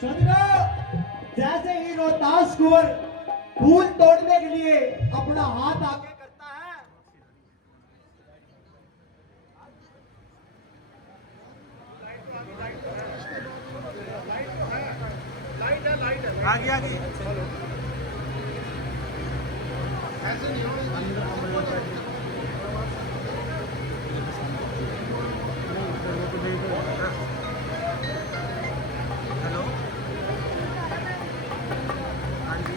सजना, जैसे ही रोहतास कुंवर फूल तोड़ने के लिए अपना हाथ आगे करता है, आगे आगे ऐसे नहीं हेलो हाँ जी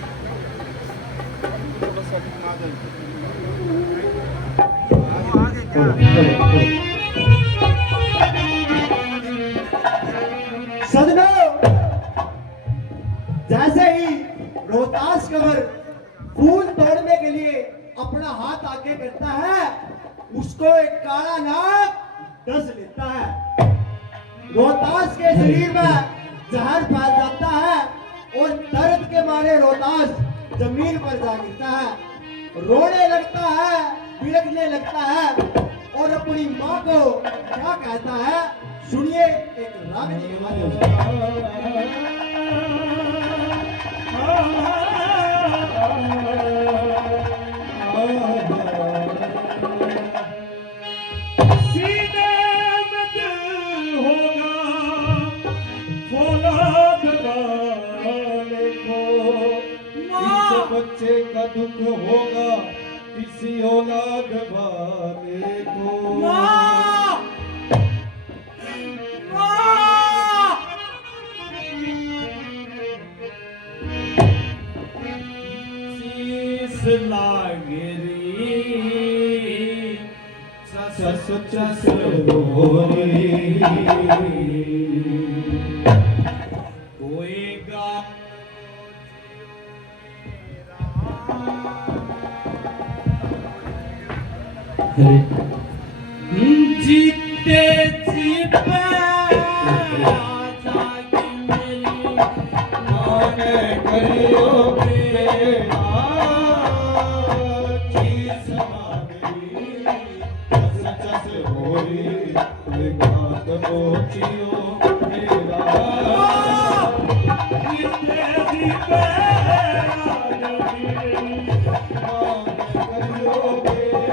आगे क्या सजना, जैसे ही रोहतास कंवर फूल तोड़ने के लिए अपना हाथ आगे करता है, उसको एक काला नाग डस लेता है। रोहतास के शरीर में जहर फैल जाता है और दर्द के मारे रोहतास जमीन पर जा गिरता है, रोने लगता है, बिलखने लगता है और अपनी माँ को क्या कहता है, सुनिए एक रागनी के माध्यम से। सीने में दिल होगा फौलाद वाले को, इस बच्चे का दुख होगा किसी औलाद वाले को। शीश लागरी चस चस रोरी होएगा जीते जी पे जागी मेरी मान करियो प्रेमा चीज मांगी चस चस होरी गात मोचियो मेरा जीते जी पे जागी मेरी मान करियो प्रेमा।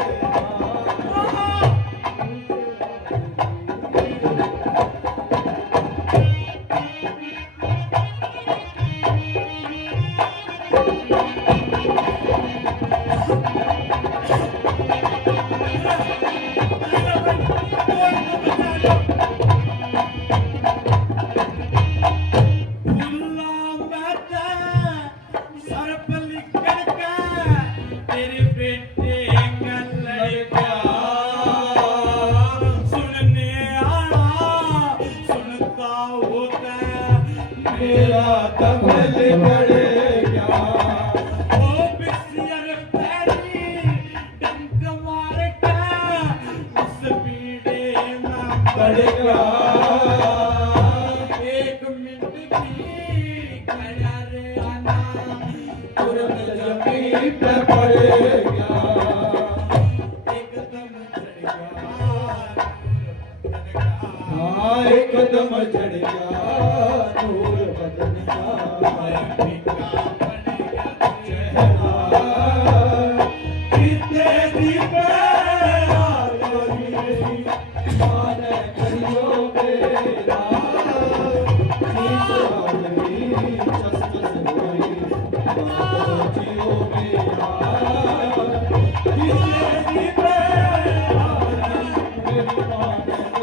मेरा कमल पड़ेगा ओ बिस्यर पैरी डंक मार का उस पीड़े में पड़ेगा। एक मिनट भी खड़ा रहना तुरंत जमीन पे पड़ेगा। एकदम चढ़ गया नूर बदन का फीका पड़ेगा चेहरा कितने दीप मान करियो मेरा चीज वाली चस चस होई जियो मेरा कितने दीप मेरी मान करियो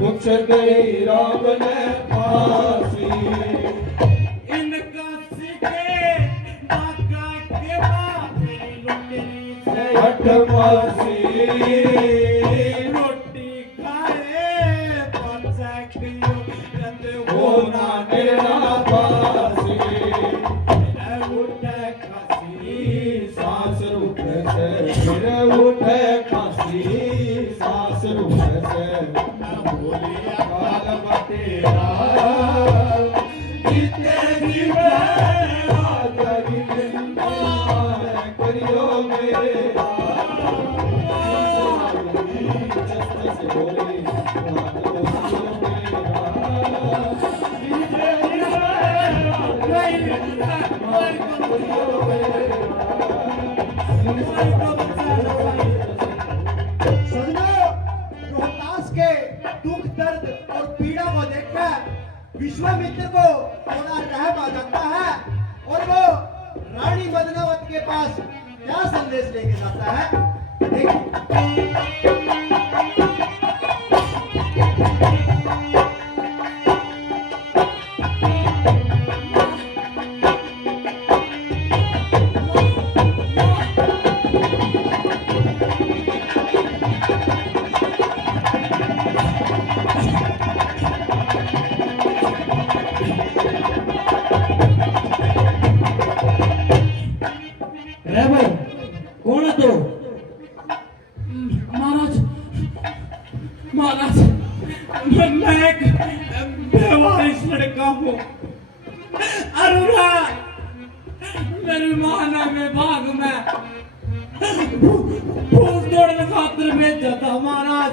कुछ गई राम ने फांसी इनका सीखे बाका के बाद से हटवासी रोटी खाए 5 किलो होना मेरा पासी उठे खासी सांस रूप से फिर उठे खासी सांस रूप से भूलिया काल बतेरा जितने भी मैं आजादी करियो मेरे सजनों, रोहतास के दुख दर्द और पीड़ा को देखकर विश्वामित्र को थोड़ा रहम आ जाता है और वो रानी मदनावत के पास क्या संदेश लेके जाता है देखिए। रे भाई कौन है तू महाराज महाराज मैं एक बेवारिस लड़का हूँ अरुणा मेरी माँ ने में भाग में फूल तोड़ने खातिर भेजा था महाराज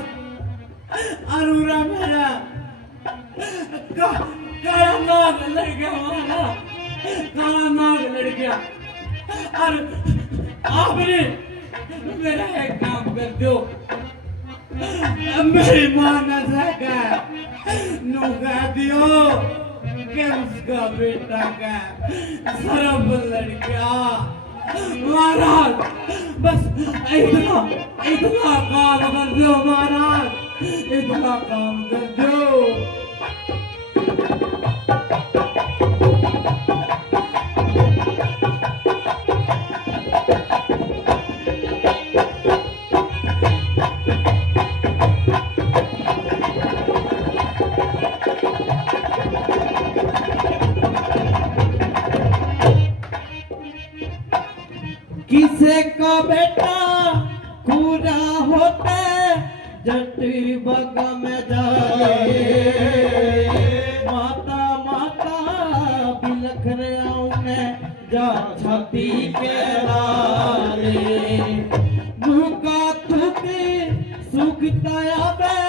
अरुणा मेरा काला नाग लड़ गया महाराज काला नाग लड़ गया और आपने मेरा एक काम कर दो मेरी माँ ने नू कह दियो कि उसका बेटा का सरब लड़का महाराज बस इतना इतना काम कर दो महाराज इतना काम कर दो किसे का बेटा पूरा होता जट बग में जाए माता माता बिलख रहा जा छाती के लाले भूखा थूके सुखता आवे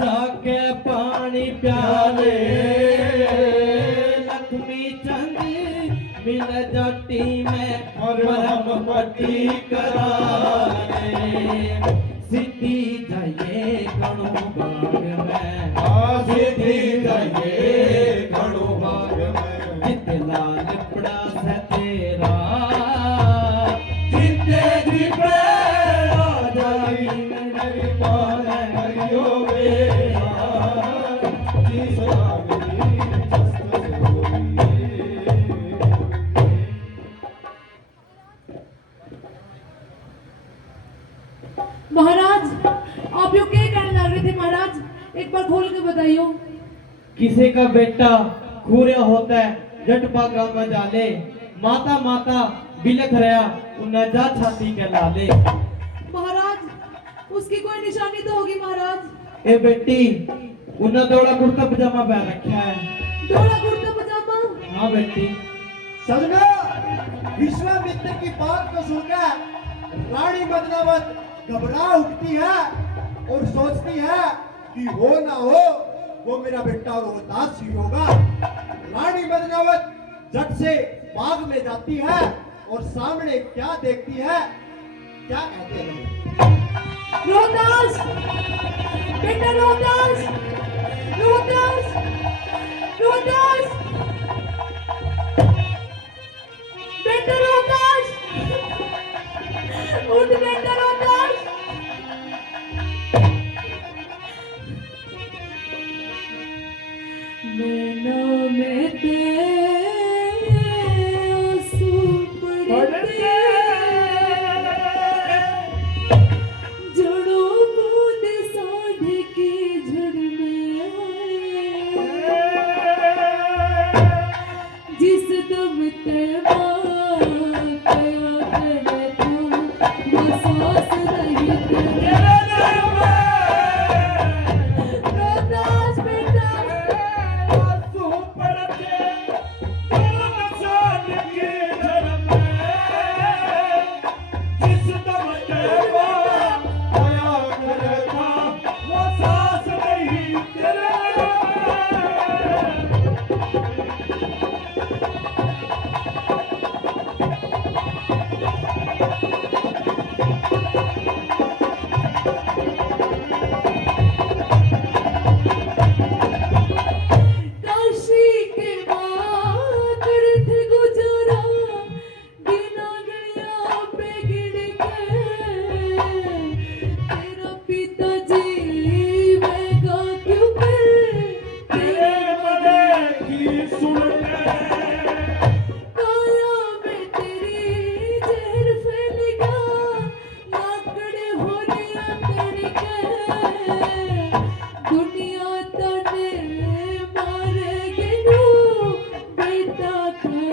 जाके पानी प्याले लक्ष्मी चंद मिल जाती में और हम पट्टी कराए सिद्धि जाइए गणो बाग में सिद्धि जाइए गणो बाग में जितना लिपड़ा से तेरा जितने दिपड़ा जाई मेरी पार हरियो मेरा जिस रागनी जस्त महाराज आप यो क्या कहने लग रहे थे महाराज एक बार खोल के बताइयो किसी का बेटा खूरिया होता है जट बागा में डाले माता माता बिलख रहा उन्हें जा छाती के लाले महाराज उसकी कोई निशानी तो होगी महाराज ए बेटी उन्हें दौड़ा कुर्ता पजामा पहन रखा है थोड़ा कुर्ता पजामा हाँ बेटी सजना विश्वामित्र की बात को सुनकर रानी मदनावत घबरा उठती है और सोचती है कि हो ना हो वो मेरा बेटा रोहतास ही होगा। रानी बदनावत झट से बाग में जाती है और सामने क्या देखती है, क्या कहते हैं? रोहतास, बेटा रोहतास, रोहतास, रोहतास, बेटा रोहतास, उठ बेटा रोहतास। नैनों में तेरे आंसू पड़ते, जड़ों बूंद साढ़े की झड़ में आए। के बाद गया तेरे तू वो सांस नहीं तेरे रोदास बेटा काशी के बाद तीर्थ गुजरा बिना गया पे गिर के तेरा पिताजी वेगा क्यों कर तेरे काया में तेरी जहर फैल गया लाकड़े हो रिया तेरी के दुनिया तने मारे गेनू बेटा करे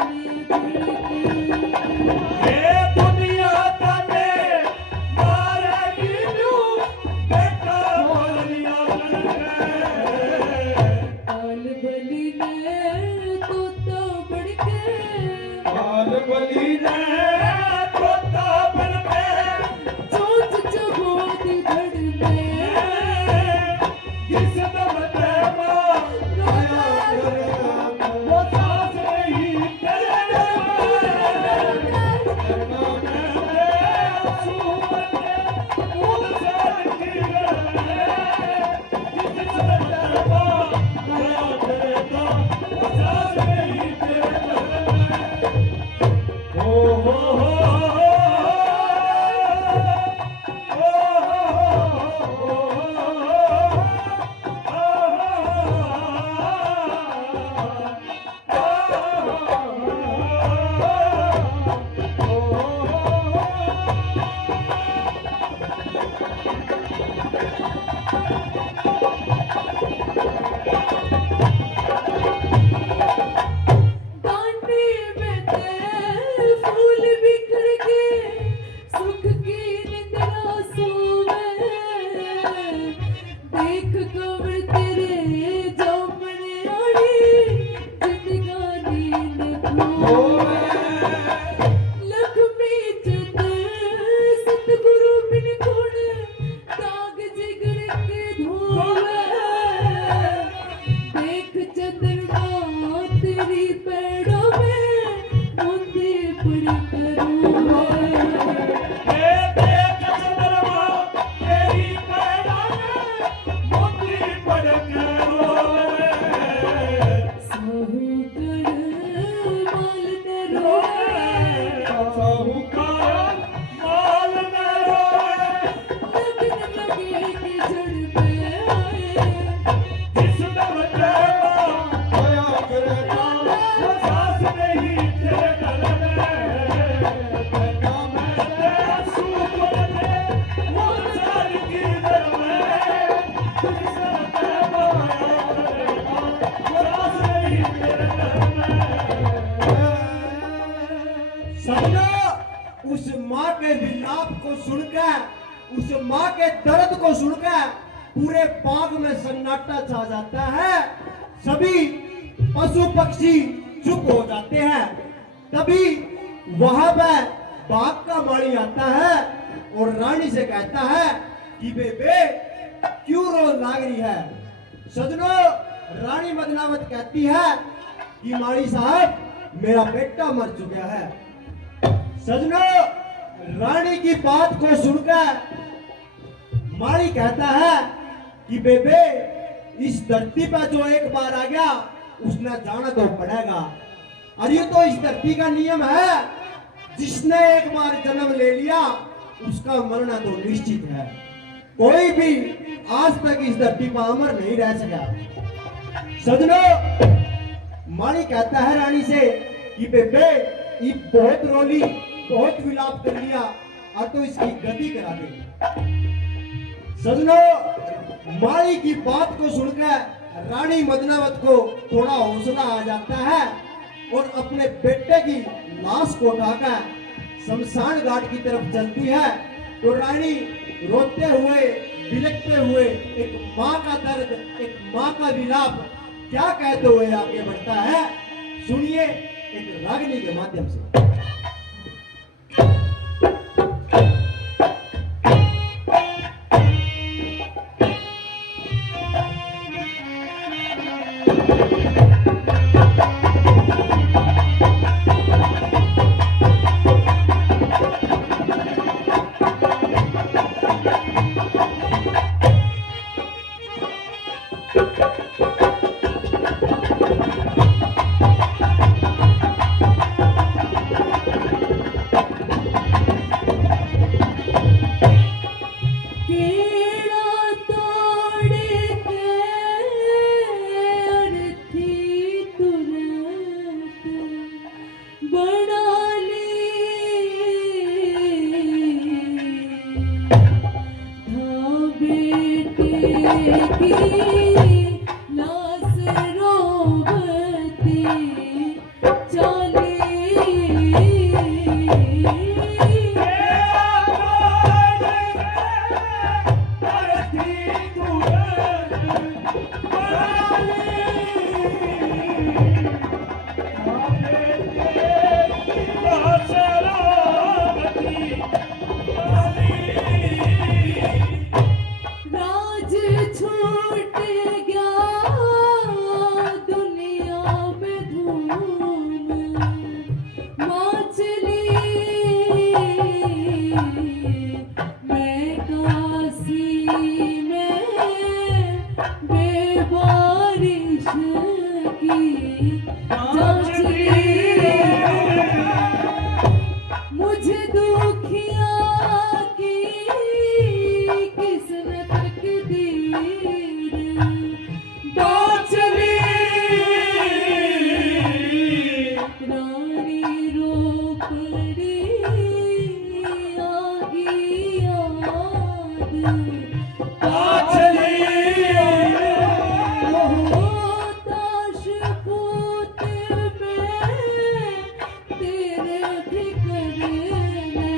काल बली ने तोता बढ़ के चोंच चबोती धड़ में दांडी में तेरे फूल बिखर के सुख की निद्रा सोवे देख कब्र तेरे जामने आड़ी जिंदगानी ने खोवे लक्ष्मी चंद सतगुरु बिन गुण दाग जिगर के धोवे देख चंद्रमा तेरी पैड़ों में मुंदी पर करूँ साहूकर माल ने रोए लगन लगे कि जड़ में आए सपना उस माँ के विलाप को सुनकर, उस माँ के दर्द को सुनकर पूरे बाग में सन्नाटा छा जाता है। सभी पशु पक्षी चुप हो जाते हैं। तभी वहां पर बाग का माली आता है और रानी से कहता है कि बेबे क्यों रो लाग रही है। सजनों, रानी मदनावत कहती है कि माली साहब मेरा बेटा मर चुका है। सजनों, रानी की बात को सुनकर माली कहता है कि बेबे इस धरती पर जो एक बार आ गया उसने जाना तो पड़ेगा। और ये तो इस धरती का नियम है, जिसने एक बार जन्म ले लिया उसका मरना तो निश्चित है। कोई भी आज तक इस धरती पर अमर नहीं रह सका। सजनों, माली कहता है रानी से कि बेबे ये बहुत रोली, बहुत विलाप कर लिया, और तो इसकी गति करा दे। सजनों, माली की बात को सुनकर रानी मदनावत को थोड़ा हौसला आ जाता है और अपने बेटे की लाश को उठाकर शमशान घाट की तरफ चलती है तो रानी रोते हुए बिलखते हुए एक माँ का दर्द, एक माँ का विलाप क्या कहते हुए आगे बढ़ता है, सुनिए एक रागिनी के माध्यम से। केड़ा तोड़ के अर्थी तुरंत बना ली था बेटे की लाश रोवती चली राज छूट गया दुनिया में धूम मचली मैं काशी में बेबारिश की जांचली मुझे दुखिया की किस्मत तकदीर बाँचली रानी रो पड़ी आगी याद बाँचली ताश पूत में तेरे फिक्र में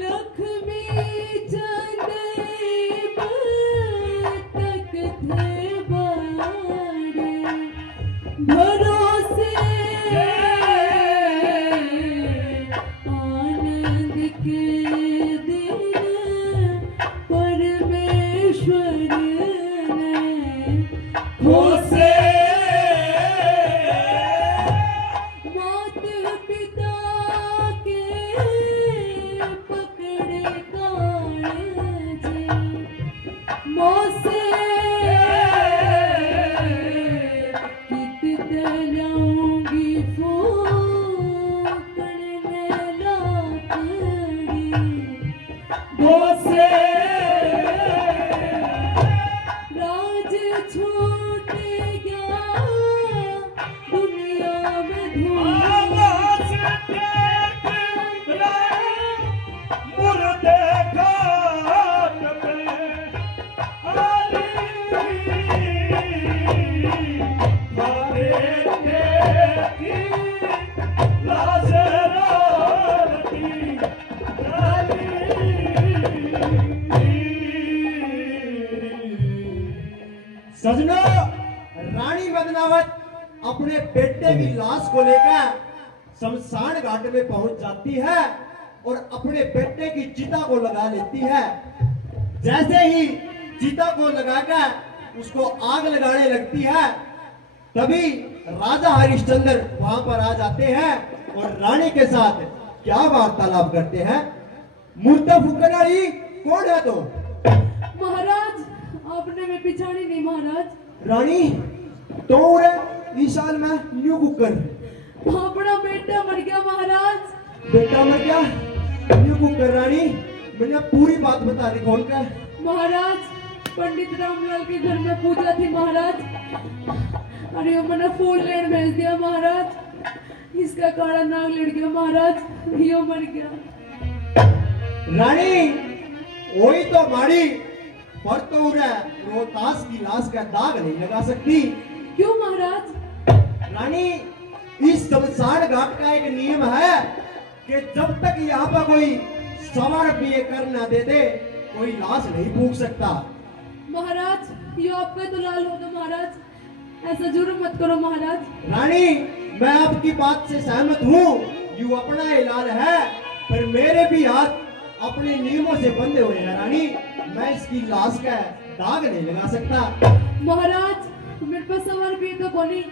लक्ष्मी चंदेब तक थे बड़े भरोसे आनंद के दिन परमेश्वर ने खोसे मात पिता के पकड़े कांजे मोसे कित तलाऊंगी फूकण में लाकड़ी बोसे राज छूट गया दुनिया में धूम सजनों, रानी बदनावत अपने बेटे की लाश को लेकर शमशान घाट में पहुंच जाती है और अपने बेटे की चिता को लगा लेती है। जैसे ही चिता को लगाकर उसको आग लगाने लगती है तभी राजा हरिश्चंद्र वहां पर आ जाते हैं और रानी के साथ क्या वार्तालाप करते हैं। मूर्ता फुकनारी कौन है तो? महाराज आपने में पिछाड़ी नहीं महाराज। रानी तो रे विशाल में न्यू कुकर अपना बेटा मर गया महाराज। बेटा मर गया न्यू कुकर। रानी मैंने पूरी बात बता दी खोल कर। महाराज पंडित रामलाल के घर में पूजा थी महाराज। अरे वो मैंने फूल लेन भेज दिया महाराज। इसका काला नाग लड़ गया महाराज। यो मर गया। रानी वही तो मारी पर तो उन्हें रोहतास की लाश का दाग नहीं लगा सकती। क्यों महाराज? रानी इस शमशान घाट का एक नियम है कि जब तक यहाँ पर कोई 1.25 रुपये कर ना दे दे कोई लाश नहीं फूंक सकता। महाराज यो आपका दुलाल होगा महाराज। ऐसा जुर्म मत करो महाराज। रानी मैं आपकी बात से सहमत हूँ। यू अपना इलाज है पर मेरे भी हाथ अपने नियमों से बंधे हुए हैं। रानी मैं इसकी लाश का दाग नहीं लगा सकता। महाराज मेरे पास 1.25 रुपये तो कोनी,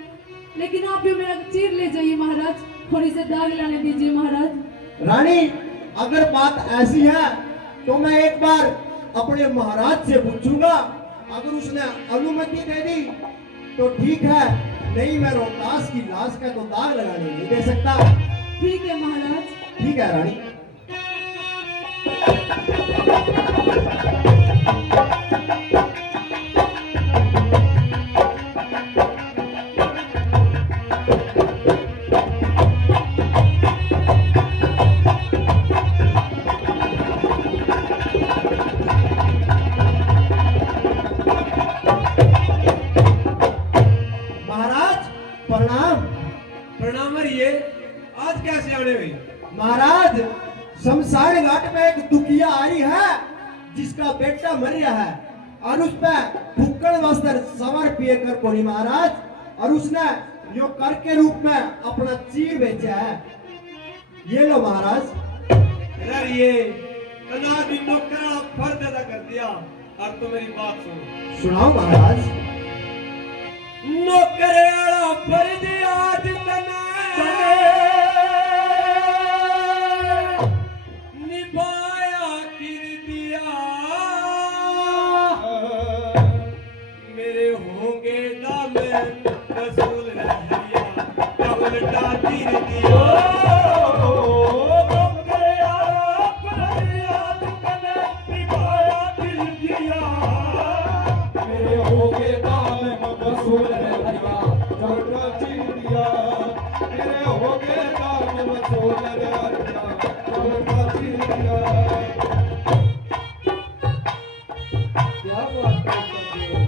लेकिन आप भी मेरा चीर ले जाइए महाराज और इसे दाग लाने दीजिए महाराज। रानी अगर बात ऐसी है तो मैं एक बार अपने महाराज से पूछूंगा। अगर उसने अनुमति दे दी तो ठीक है, नहीं मैं रोहतास की लाश का तो दाग लगाने नहीं दे सकता। ठीक है महाराज। ठीक है रानी। आज कैसे आने हुई? महाराज शमशान घाट में एक दुखिया आई है जिसका बेटा मर गया है और उस पे भुक्कड़ वस्त्र 1.25 रुपये कर कोनी महाराज, और उसने यो कर के रूप में अपना चीर बेचा है। ये लो महाराज। अरे ये अनादि नौकरा फर्ज अदा कर दिया। अब तो मेरी बात सुनो। सुनाओ महाराज। नौकरे वाला फर्ज आज तने निभाया किर दिया। मेरे होंगे दामन वसूल रहिया क्या उल्टा तीर दिया। नौकरे वाला फर्ज आज तने निभाया किर दिया। मेरे होगे दाम वसूल रहिया चौका चीर दिया। मेरे होगे दाम वसूल रहिया चौका चीर दिया। क्या बात करते हो?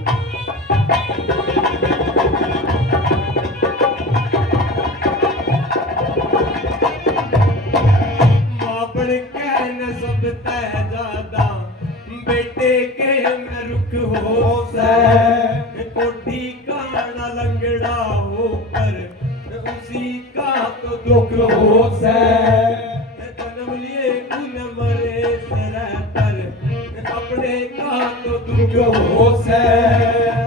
मापड़ कहन सब तह ज्यादा बेटे के में रुख हो से कोठी का न लंगड़ा होकर उसी का तो दुख हो से। जन्म लिए उन मरे सरह पर अपने का तो दुख हो से।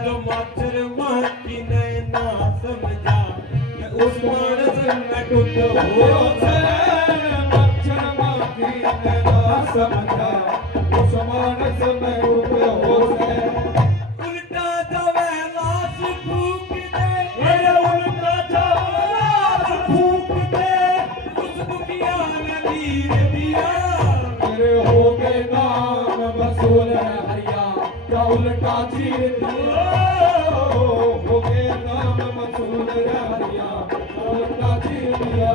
जो माचर मां की नैना समझा उस मानस में टूट हो से। मच्छर माखी ना समझा उस मानस में ऊपर हो से। उल्टा जावे लाश फूक दे। अरे उल्टा जावे लाश फूक दे। उस दुखिया ने तीर दिया। मेरे होगे दाम वसूल हरिया क्या उल्टा चीर दिया। होगे दाम वसूल हरिया क्या उल्टा चीर दिया।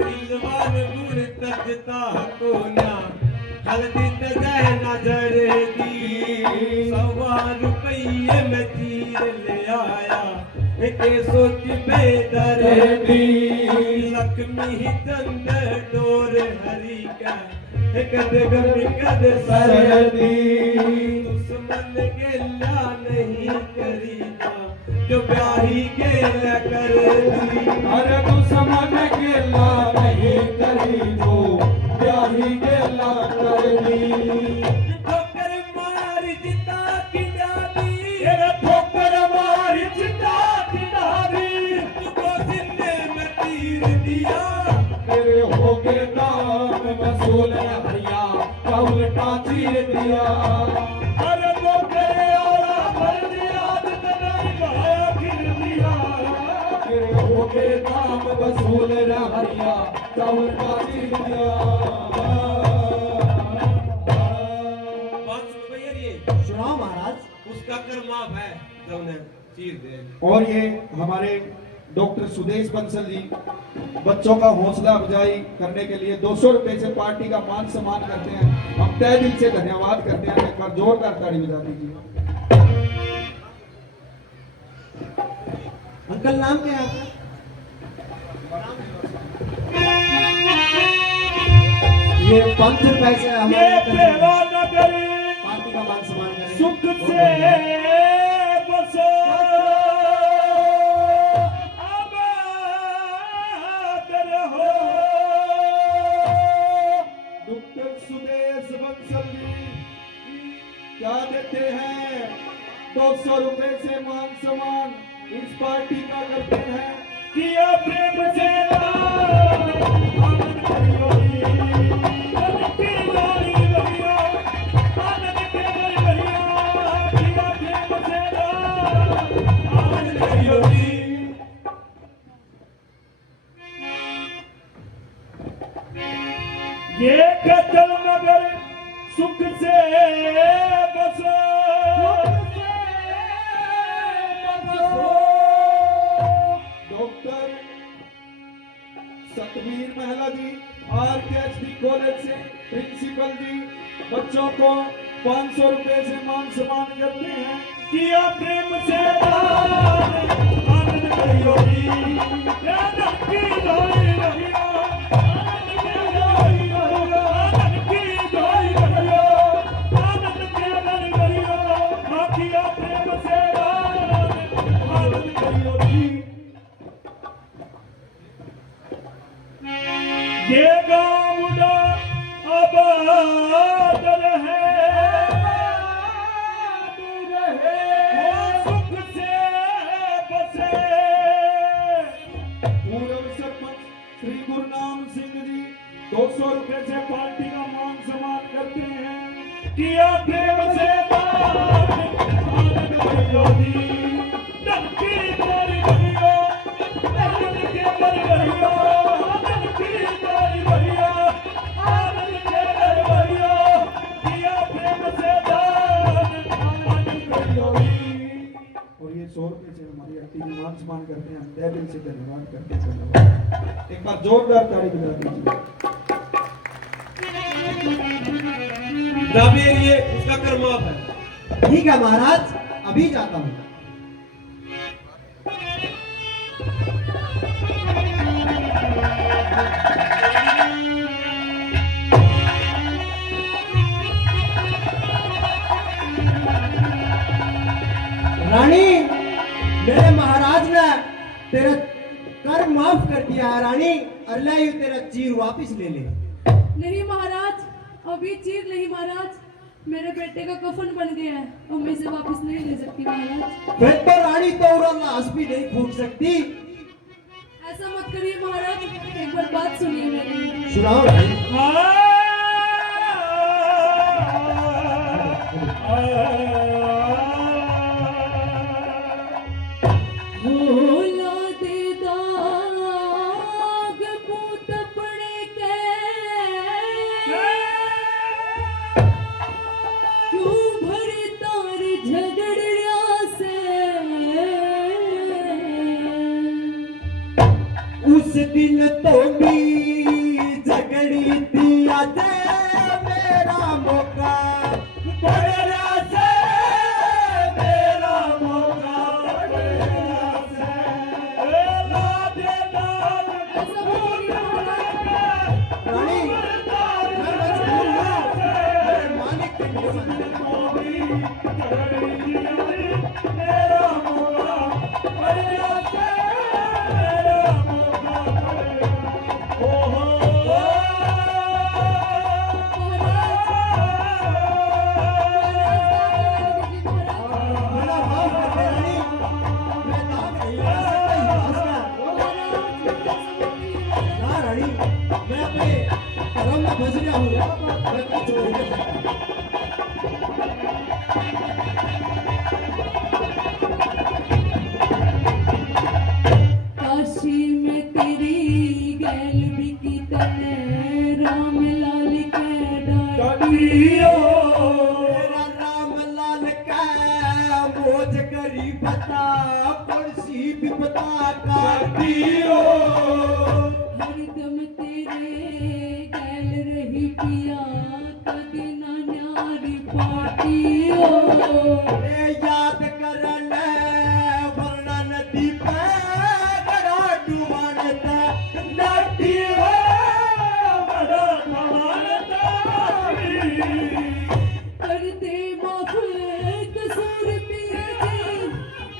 सिलवान गुण तजता को ना हल्दी तजह नजर दी। 1.25 रुपये में तीर ले आया के सोच बेदर दी। लक्ष्मी चंद डोर हरी का कदे गर्मी कदे सरदी दुश्मन गेला नहीं करीदा जो ब्याही गेला कर दी अरे दुश्मन गेला नहीं करी जो ब्याही गेला कर दी ठोकर मार जिता किड़ा दी तेरा ठोकर मारी चिता किड़ा दी तुझको जिंदे में तीर दिया तेरे हो गए काम वसूल हरिया का उल्टा चीर दिया अरे वो तेरे आला भर दिया नहीं गाया फिर दिया तेरे हो गए काम वसूल हरिया का उल्टा चीर दिया बात सुन भैया ये सुनाओ महाराज। उसका कर माफ है तो उन्हें चीर दे और ये हमारे डॉक्टर सुदेश बंसल जी बच्चों का हौसला अफजाई करने के लिए 200 रुपए से पार्टी का मान सम्मान करते हैं। हम तहे दिल से धन्यवाद करते हैं। एक बार जोरदार ताली बजा दीजिए। अंकल नाम क्या है आपका? ये 500 रुपए से हमारे पार्टी का मान सम्मान करें। सुख से बसो आबाद रहो। डॉक्टर सुदेश बंसल जी क्या देते हैं 200 रुपए से मान सम्मान इस पार्टी का करते हैं। किया प्रेम से आनंद करियो की गाली भैया आनंद के भैया किया प्रेम से आनंद करियो ये कतल नगर सुख से बसो डॉक्टर सतवीर महला जी आरकेएचडी कॉलेज से प्रिंसिपल जी बच्चों को 500 रुपए से मान सम्मान करते हैं। किया प्रेम से आनंद करियो जी आनंद की गाली भैया आनंद की गाली भैया आनंद की गाली भैया आनंद के गाली भैया किया प्रेम से आनंद करियो जी। ये गाँव मुड़ा आबाद रहे सुख से बसे। पूर्व सरपंच श्री गुरनाम सिंह जी 200 रुपए से पार्टी का मान सम्मान करते हैं। किया प्रेम से आनंद करियो जी धन की गाली भैया आनंद के गाली भैया आनंद की गाली भैया आनंद के गाली भैया किया प्रेम से आनंद करियो जी। और ये 100 रुपए से हमारी टीम मान सम्मान करते हैं। हम तहे दिल से धन्यवाद करते हैं। एक बार जोरदार ताली बजा दीजिए। दाबी ये उसका कर माफ है ठीक है महाराज, अभी जाता हूँ। रानी, मेरे महाराज ने तेरा कर माफ कर दिया है रानी। अल्लाह यू तेरा चीर वापस ले ले। नहीं महाराज, अभी चीर नहीं महाराज, मेरे बेटे का कफन बन गया है और मैं इसे वापस नहीं ले सकती महाराज। फिर तो रानी तो लाश भी नहीं फूक सकती। ऐसा मत करिए महाराज, एक बार बात सुनिए मेरी। सुनाओ रानी। भोला दे दाग पूत पड़े के क्यों भरे तारी झगड़िया से। उस दिन तो भी झगड़ी दिया दे मेरा मौका पड़ेगा से मेरा मौका पड़ेगा से। ला दे दाग ऐसा बोलिए महाराज। रानी मेरा माफ कर दे रानी, मैं दाग नहीं लगा सकता इस बात का। ना रानी, मैं अपने कर्म में फंस गया हूँ, मैं कुछ नहीं कर सकता। काशी में तेरी गैल भी की तने राम लाल के डाटियो मेरा राम लाल का मोज गरीबता पड़सी विपता काटियो। हरदम तेरे गैल रही पिया कदी ना न्यारी पाटियो ए याद करन वरना नदी पे गड़ा डुबानता नाटियो बड़ा डुबानता। कर दे माफ कसूर पिया जी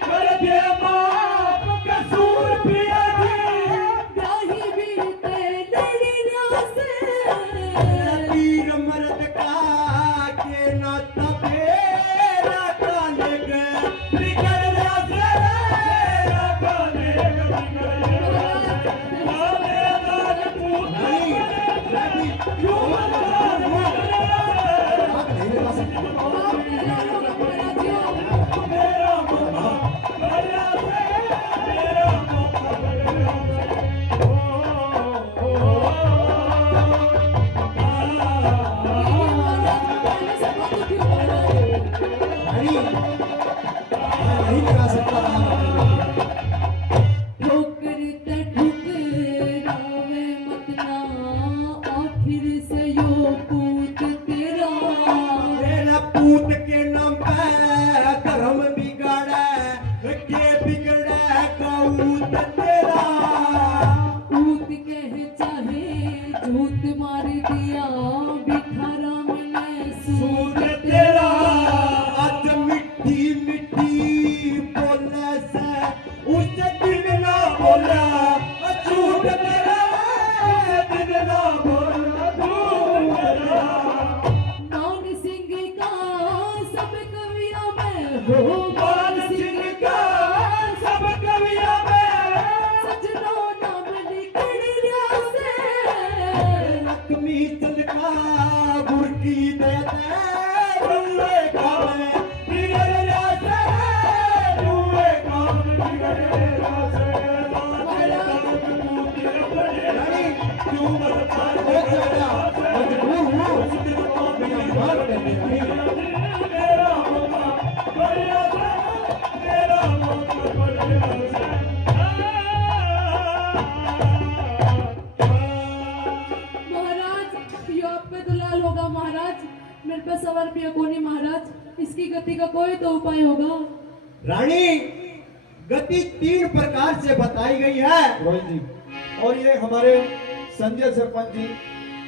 कर दे माफ कसूर पिया जी, ब्याही बीते लड़ी रासे तीर मर्द का के ना तबेरा काले के बिगड़ गया तेरा काले के बिगड़ गया। नहीं, नहीं, क्यों मत नहीं लगा सकते। नहीं, मैं नहीं लगा सकता था। ठोकर ते ठुकरावे मत ना आखिर से यो पूत तेरा मेरा पूत के नाम पे धर्म बिगाड़ा के बिगड़ा कऊत तेरा। पूत कह चाहे झूठ मार दिया बिठा राम ने सूत तेरा आज मिट्टी मिट्टी बोले से उस दिन ना बोला झूठ तेरा, दिन ना बोला झूठ तेरा। मान सिंह का सब कविया में हो मान सिंह का सब कविया में सजनो नाम निकल गया से लक्ष्मी चंद का गुरकी देते रुए काम बिगड़ गया से, रुए काम बिगड़ गया से। रानी, क्यों बरसात हो गया? मजबूर हूँ, मेरा माफ कर दे रानी। महाराज यो आप पे दुलाल होगा महाराज, मेरे पास 1 रुपया को नहीं महाराज, इसकी गति का कोई तो उपाय होगा। रानी, गति 3 प्रकार से बताई गई है। रोहित जी, और ये हमारे संजय सरपंच जी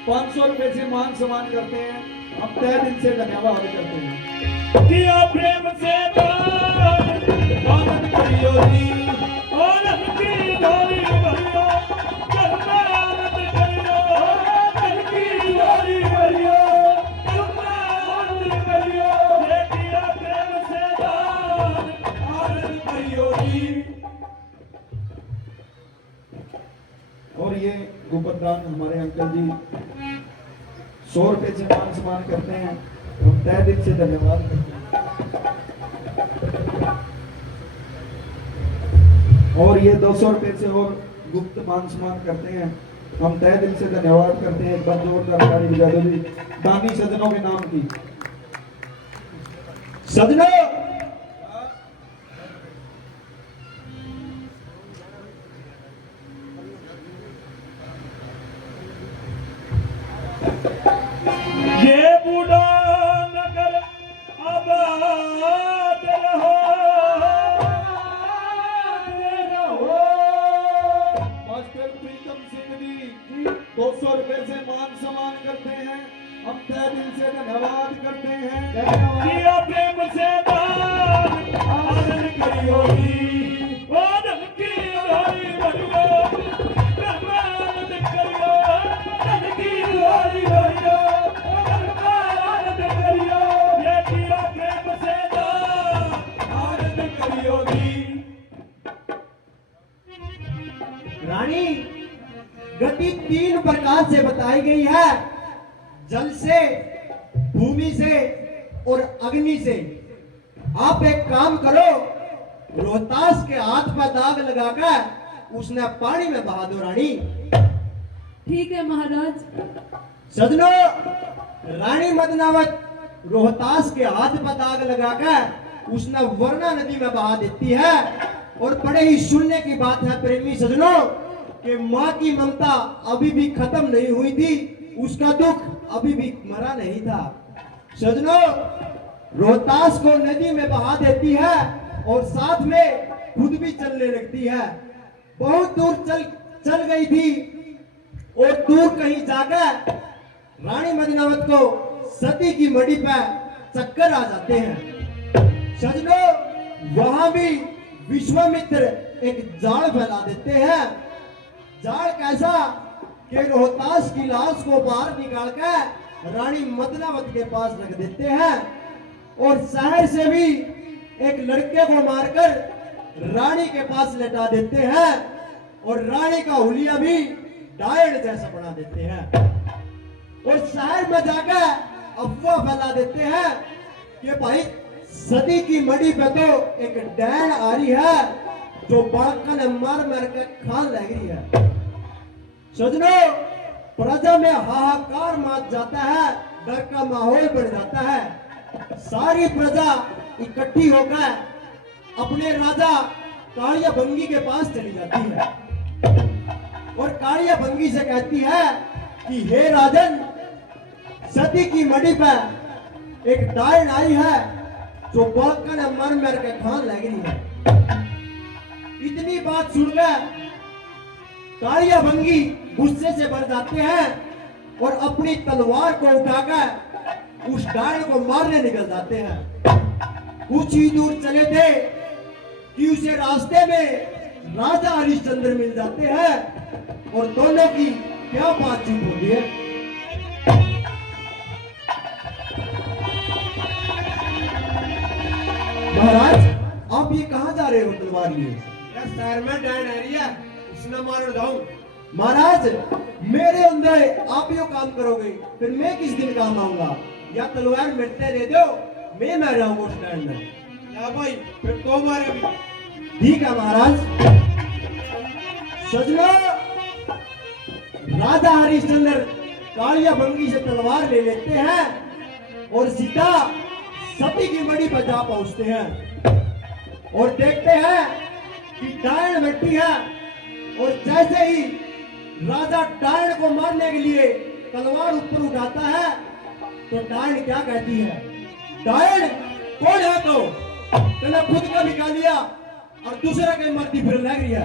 500 रुपए से मान सम्मान करते हैं, हम तहे दिल से धन्यवाद करते हैं। किया प्रेम से आनंद करियो जी, आनंद की डोरी भरियो, घर में आनंद करियो, दिल की डोरी भरियो, घर में आनंद करियो। ये किया प्रेम से आनंद करियो जी। और ये गोपतदान हमारे अंकल जी 100 रुपए से मान सम्मान करते हैं, हम तहे दिल से धन्यवाद करते हैं। और ये 200 रुपए से और गुप्त मान सम्मान करते हैं, हम तहे दिल से धन्यवाद करते हैं। एक बार जोरदार ताली बजा दो जी दानी सज्जनों के नाम की। सजनों, ये बूढ़ा नगर आबाद रहो, मास्टर प्रीतम सिंह जी 200 रुपए से मान सम्मान करते हैं, हम तहे दिल से धन्यवाद करते हैं। धन्यवाद। किया प्रेम से दान आदर करियो दी, आदर की हरी भरियो, धन्यवाद करियो, आदर की हरी भरियो, धन्यवाद करियो। ये किया प्रेम से दान आदर करियो दी। रानी, गति 3 प्रकार से बताई गई है, जल से, भूमि से और अग्नि से। आप एक काम करो, रोहतास के हाथ पर दाग लगाकर उसने पानी में बहा दो रानी। ठीक है महाराज। सजनो, रानी मदनावत रोहतास के हाथ पर दाग लगाकर उसने वरना नदी में बहा देती है। और बड़े ही सुनने की बात है प्रेमी सजनों कि माँ की ममता अभी भी खत्म नहीं हुई थी, उसका दुख अभी भी मरा नहीं था। सजनों, रोहतास को नदी में बहा देती है और साथ में खुद भी चलने लगती है। बहुत दूर चल गई थी और दूर कहीं जाकर रानी मदनावत को सती की मड़ी पर चक्कर आ जाते हैं। सजनों, वहां भी विश्वामित्र एक जाल फैला देते हैं। जाल कैसा कि रोहतास की लाश को बाहर निकालकर रानी मदनावत के पास रख देते हैं और शहर से भी एक लड़के को मारकर रानी के पास लेटा देते हैं और रानी का हुलिया भी डायन जैसा बना देते हैं। और शहर में जाकर अफवाह फैला देते हैं कि भाई सती की मड़ी पे तो एक डैन आ रही है जो बालका ने मार मार के खान लग रही है। सजनों, प्रजा में हाहाकार मच जाता है, डर का माहौल बढ़ जाता है। सारी प्रजा इकट्ठी होकर अपने राजा कालिया भंगी के पास चली जाती है और कालिया भंगी से कहती है कि हे राजन, सती की मड़ी पर एक डायन आई है जो बालका ने मर मर के खान लग रही है। इतनी बात सुनकर कालिया भंगी गुस्से से भर जाते हैं और अपनी तलवार को उठाकर उस डायन को मारने निकल जाते हैं। कुछ ही दूर चले थे कि उसे रास्ते में राजा हरिश्चंद्र मिल जाते हैं और दोनों की क्या बातचीत होती है। महाराज, आप ये कहाँ जा रहे हो तलवार लिए? शहर में डायन आ रही है, उसने मारो जाऊं। महाराज, मेरे अंदर आप यो काम करोगे फिर मैं किस दिन काम आऊंगा? या तलवार मिटने दे दो, मैं मर जाऊंगा उस टाइम में। या भाई फिर तो मारे भी। ठीक है महाराज। सजनों, राजा हरिश्चंद्र कालिया भंगी से तलवार ले लेते हैं और सीधा सती की मड़ी पर जा पहुंचते हैं और देखते हैं कि डायन बैठी है। और जैसे ही राजा डायन को मारने के लिए तलवार ऊपर उठाता है तो डायन क्या कहती है? डायन कौन है तो? तूने खुद का निकाल लिया और दूसरा के मरती फिर लग रही है।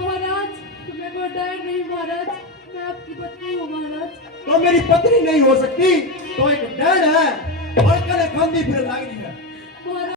महाराज, मैं कोई डायन नहीं महाराज, मैं आपकी पत्नी हूँ महाराज। तो मेरी पत्नी नहीं हो सकती तो एक डायन है और कने खंदी फिर लग रही है। महाराज